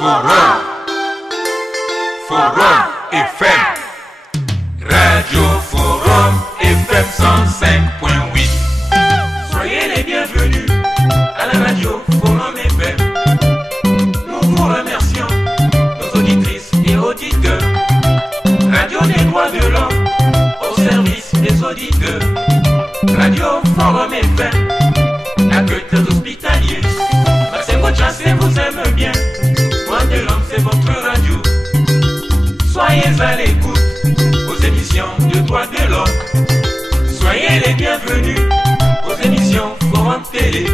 Forum FM. Radio Forum FM 105.8. Soyez les bienvenus à la radio Forum FM. Nous vous remercions, nos auditrices et auditeurs. Radio des droits de l'homme au service des auditeurs. Radio Forum FM, accueil des hospitaliers. C'est votre chance et vous aime bien. Droits de l'homme, c'est votre radio. Soyez à l'écoute aux émissions de droits de l'homme. Soyez les bienvenus aux émissions Forum Télé.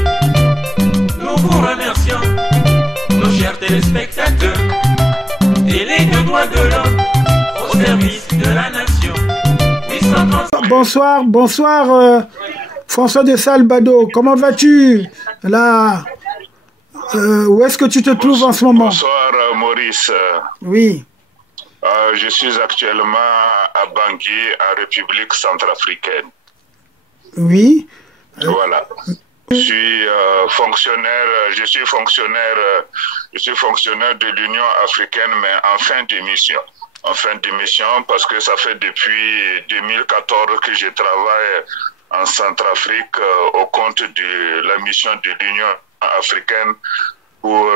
Nous vous remercions, nos chers téléspectateurs. Télé de droits de l'homme au service de la nation. 830... Bonsoir, François de Salbado. Comment vas-tu là? Où est-ce que tu te trouves en ce moment? Bonsoir Maurice. Oui. Je suis actuellement à Bangui, en République centrafricaine. Oui. Voilà. Je suis fonctionnaire de l'Union africaine, mais en fin d'émission. En fin d'émission, parce que ça fait depuis 2014 que je travaille en Centrafrique au compte de la mission de l'Union africaine pour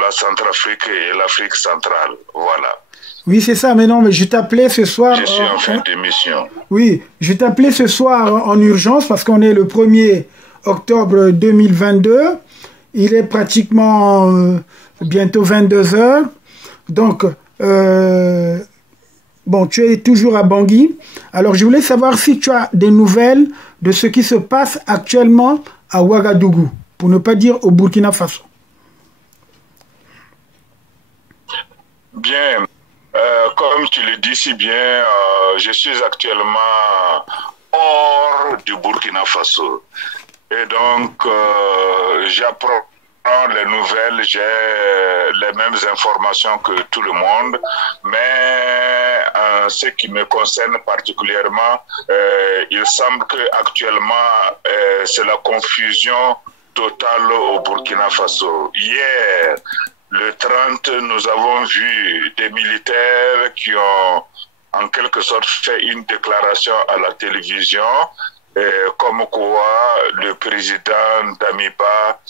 la Centrafrique et l'Afrique centrale. Voilà. Oui, c'est ça, mais non, mais je t'appelais ce soir... Je suis en fin d'émission. Oui, je t'appelais ce soir en urgence parce qu'on est le 1er octobre 2022. Il est pratiquement bientôt 22 heures. Donc, bon, tu es toujours à Bangui. Alors, je voulais savoir si tu as des nouvelles de ce qui se passe actuellement à Ouagadougou, pour ne pas dire au Burkina Faso. Bien. Comme tu le dis si bien, je suis actuellement hors du Burkina Faso. Et donc, j'apprends les nouvelles, j'ai les mêmes informations que tout le monde, mais en ce qui me concerne particulièrement, il semble qu'actuellement, c'est la confusion totale au Burkina Faso. Hier, le 30, nous avons vu des militaires qui ont en quelque sorte fait une déclaration à la télévision, comme quoi le président Damiba,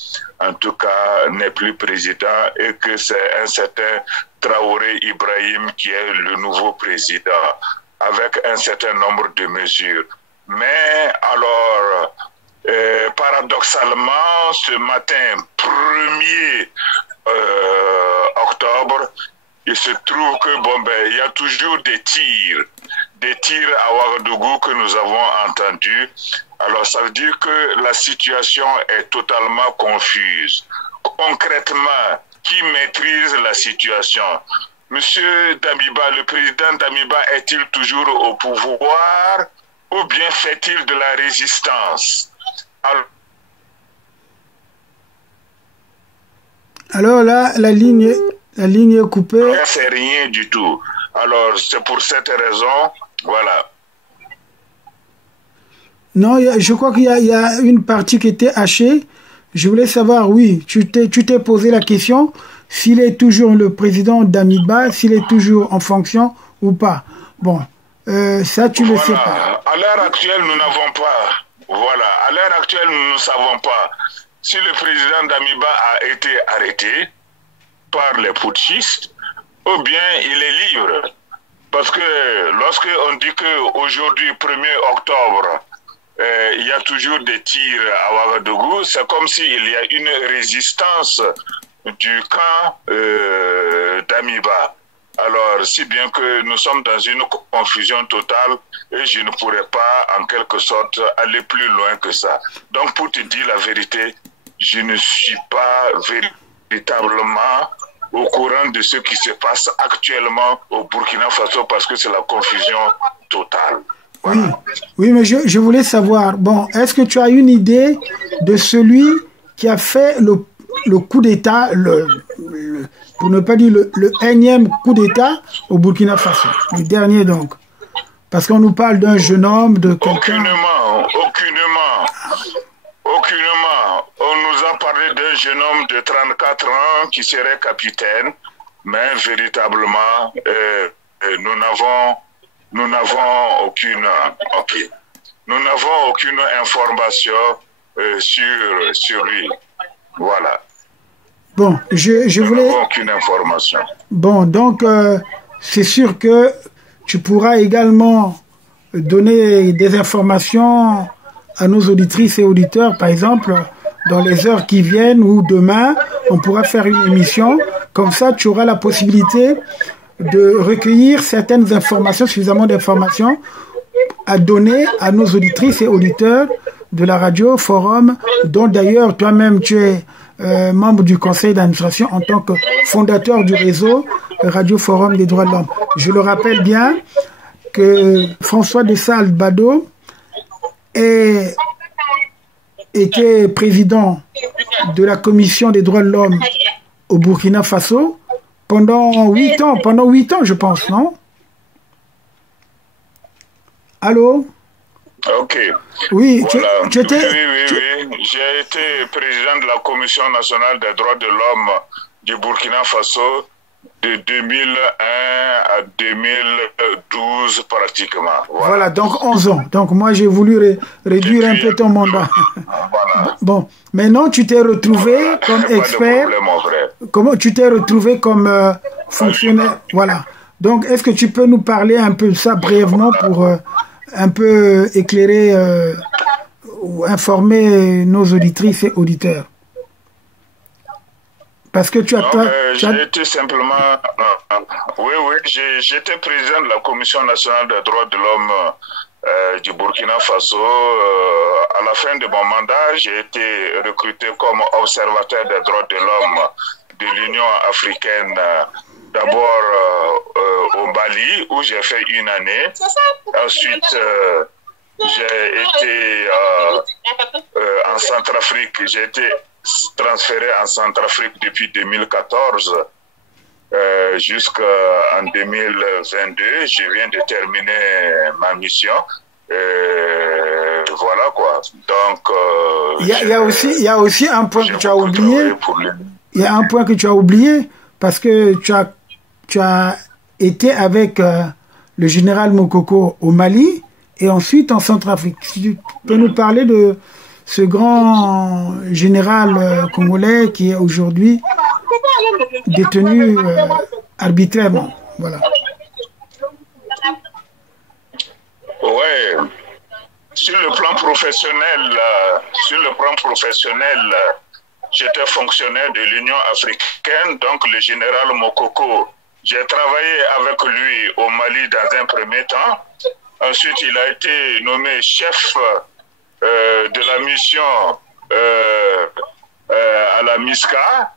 en tout cas, n'est plus président et que c'est un certain Traoré Ibrahim qui est le nouveau président, avec un certain nombre de mesures. Mais alors, paradoxalement, ce matin 1er octobre, il se trouve que il y a toujours des tirs à Ouagadougou que nous avons entendus. Alors ça veut dire que la situation est totalement confuse. Concrètement, qui maîtrise la situation? Monsieur Damiba, le président Damiba, est-il toujours au pouvoir ou bien fait-il de la résistance? Alors là, la ligne est coupée. C'est rien du tout. Alors, c'est pour cette raison, voilà. Non, je crois qu'il y a une partie qui était hachée. Je voulais savoir, oui, tu t'es posé la question, s'il est toujours le président Damiba, s'il est toujours en fonction ou pas. Bon, ça, tu le sais pas. À l'heure actuelle, nous n'avons pas. Voilà, à l'heure actuelle, nous ne savons pas si le président Damiba a été arrêté par les putschistes ou bien il est libre. Parce que lorsque on dit qu'aujourd'hui, 1er octobre, il y a toujours des tirs à Ouagadougou, c'est comme s'il y a une résistance du camp Damiba. Alors, si bien que nous sommes dans une confusion totale et je ne pourrais pas, en quelque sorte, aller plus loin que ça. Donc, pour te dire la vérité, je ne suis pas véritablement au courant de ce qui se passe actuellement au Burkina Faso parce que c'est la confusion totale. Voilà. Oui, mais je voulais savoir, bon, est-ce que tu as une idée de celui qui a fait le coup d'État, pour ne pas dire le énième coup d'État au Burkina Faso, le dernier donc? Parce qu'on nous parle d'un jeune homme, de quelqu'un... Aucunement. On nous a parlé d'un un jeune homme de 34 ans qui serait capitaine, mais véritablement, nous n'avons aucune information sur lui. Voilà. Bon, je voulais... Aucune information. Bon, donc, c'est sûr que tu pourras également donner des informations à nos auditrices et auditeurs, par exemple, dans les heures qui viennent ou demain, on pourra faire une émission. Comme ça, tu auras la possibilité de recueillir certaines informations, suffisamment d'informations à donner à nos auditrices et auditeurs de la radio Forum, dont d'ailleurs toi-même tu es membre du conseil d'administration en tant que fondateur du réseau Radio Forum des droits de l'homme. Je le rappelle bien que François de Sales Bado était président de la commission des droits de l'homme au Burkina Faso pendant 8 ans, je pense, non? Allô? Ok. Oui, voilà. tu étais... Oui. J'ai été président de la Commission nationale des droits de l'homme du Burkina Faso de 2001 à 2012 pratiquement. Voilà, donc 11 ans. Donc moi j'ai voulu réduire un peu ton mandat. Voilà. Bon, maintenant tu t'es retrouvé comme expert. Comment tu t'es retrouvé comme fonctionnaire? Voilà. Donc est-ce que tu peux nous parler un peu de ça brièvement pour un peu éclairer ou informer nos auditrices et auditeurs? Parce que tu as... j'ai été simplement... j'étais président de la Commission nationale des droits de l'homme du Burkina Faso. À la fin de mon mandat, j'ai été recruté comme observateur des droits de l'homme de l'Union africaine, d'abord au Mali, où j'ai fait une année. Ensuite, j'ai été en Centrafrique. J'ai été transféré en Centrafrique depuis 2014 jusqu'en 2022. Je viens de terminer ma mission. Voilà quoi. Donc, il y a aussi un point que tu as oublié. Il y a un point que tu as oublié parce que tu as été avec le général Mokoko au Mali et ensuite en Centrafrique. Si tu peux nous parler de ce grand général congolais qui est aujourd'hui détenu arbitrairement. Voilà. Ouais. Sur le plan professionnel, j'étais fonctionnaire de l'Union africaine, donc le général Mokoko. J'ai travaillé avec lui au Mali dans un premier temps. Ensuite, il a été nommé chef de la mission à la MISCA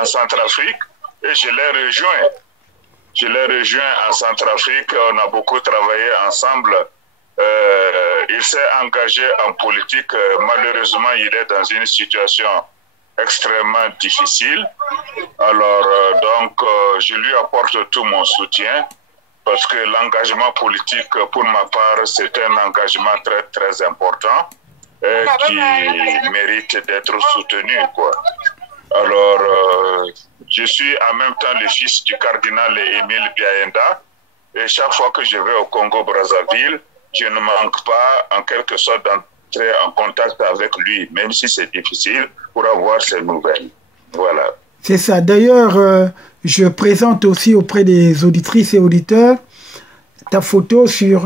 en Centrafrique et je l'ai rejoint. Je l'ai rejoint en Centrafrique, on a beaucoup travaillé ensemble. Il s'est engagé en politique. Malheureusement, il est dans une situation extrêmement difficile. Alors, je lui apporte tout mon soutien parce que l'engagement politique, pour ma part, c'est un engagement très, très important qui mérite d'être soutenu, quoi. Alors, je suis en même temps le fils du cardinal Émile Biaenda et chaque fois que je vais au Congo-Brazzaville, je ne manque pas en quelque sorte d'entrer en contact avec lui, même si c'est difficile, pour avoir ses nouvelles. Voilà. C'est ça. D'ailleurs, je présente aussi auprès des auditrices et auditeurs ta photo sur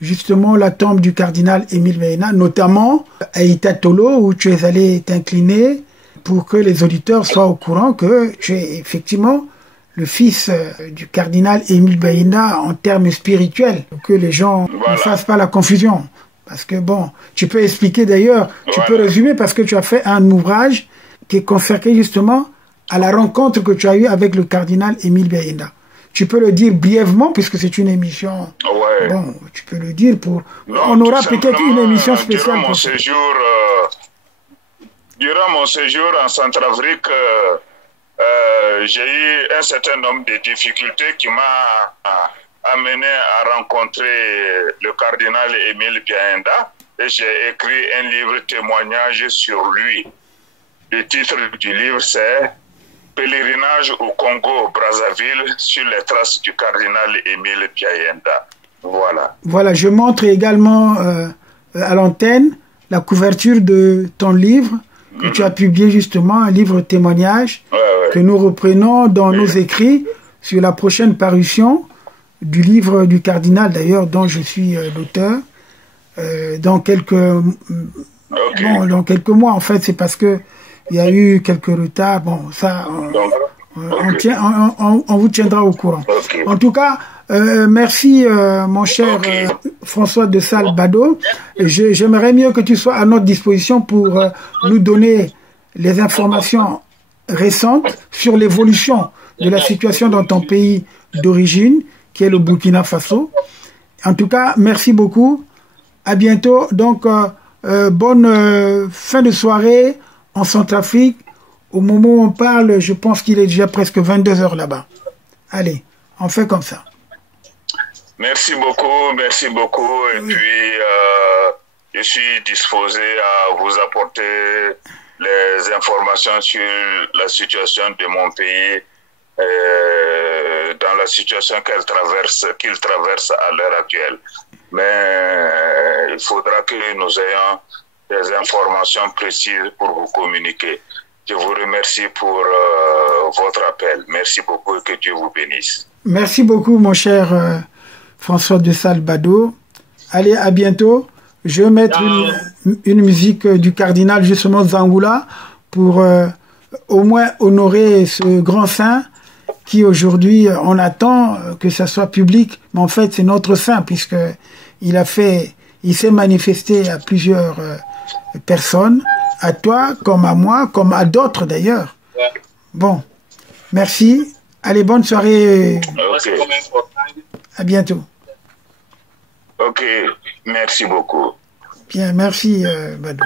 justement la tombe du cardinal Émile Biaenda, notamment à Itatolo, où tu es allé t'incliner pour que les auditeurs soient au courant que tu es effectivement le fils du cardinal Émile Biaenda en termes spirituels, pour que les gens ne fassent pas la confusion. Parce que bon, tu peux expliquer d'ailleurs, tu peux résumer parce que tu as fait un ouvrage qui est consacré justement à la rencontre que tu as eue avec le cardinal Émile Biaenda. Tu peux le dire brièvement puisque c'est une émission. Ouais. Bon, tu peux le dire pour. Non, on aura peut-être une émission spéciale. Durant mon séjour en Centrafrique, j'ai eu un certain nombre de difficultés qui m'a amené à rencontrer le cardinal Émile Biaenda et j'ai écrit un livre témoignage sur lui. Le titre du livre, c'est Pèlerinage au Congo, Brazzaville, sur les traces du cardinal Émile Biayenda. Voilà. Voilà, je montre également à l'antenne la couverture de ton livre que tu as publié justement, un livre témoignage que nous reprenons dans nos écrits sur la prochaine parution du livre du cardinal, d'ailleurs, dont je suis l'auteur. Dans quelques dans quelques mois, en fait, c'est parce que il y a eu quelques retards. Bon, ça, on vous tiendra au courant. En tout cas, merci, mon cher François de Sales Bado. J'aimerais mieux que tu sois à notre disposition pour nous donner les informations récentes sur l'évolution de la situation dans ton pays d'origine, qui est le Burkina Faso. En tout cas, merci beaucoup. À bientôt. Donc, bonne fin de soirée en Centrafrique. Au moment où on parle, je pense qu'il est déjà presque 22 heures là-bas. Allez, on fait comme ça. Merci beaucoup, merci beaucoup. Et puis, je suis disposé à vous apporter les informations sur la situation de mon pays, dans la situation qu'il traverse à l'heure actuelle. Mais il faudra que nous ayons des informations précises pour vous communiquer. Je vous remercie pour votre appel. Merci beaucoup et que Dieu vous bénisse. Merci beaucoup, mon cher François de Sales Bado. Allez, à bientôt. Je vais mettre une musique du cardinal, justement, Zangula, pour au moins honorer ce grand saint qui, aujourd'hui, on attend que ça soit public. Mais en fait, c'est notre saint, puisque il s'est manifesté à plusieurs personnes, à toi, comme à moi, comme à d'autres d'ailleurs. Bon, merci. Allez, bonne soirée. Okay. À bientôt. Ok, merci beaucoup. Bien, merci, Badou.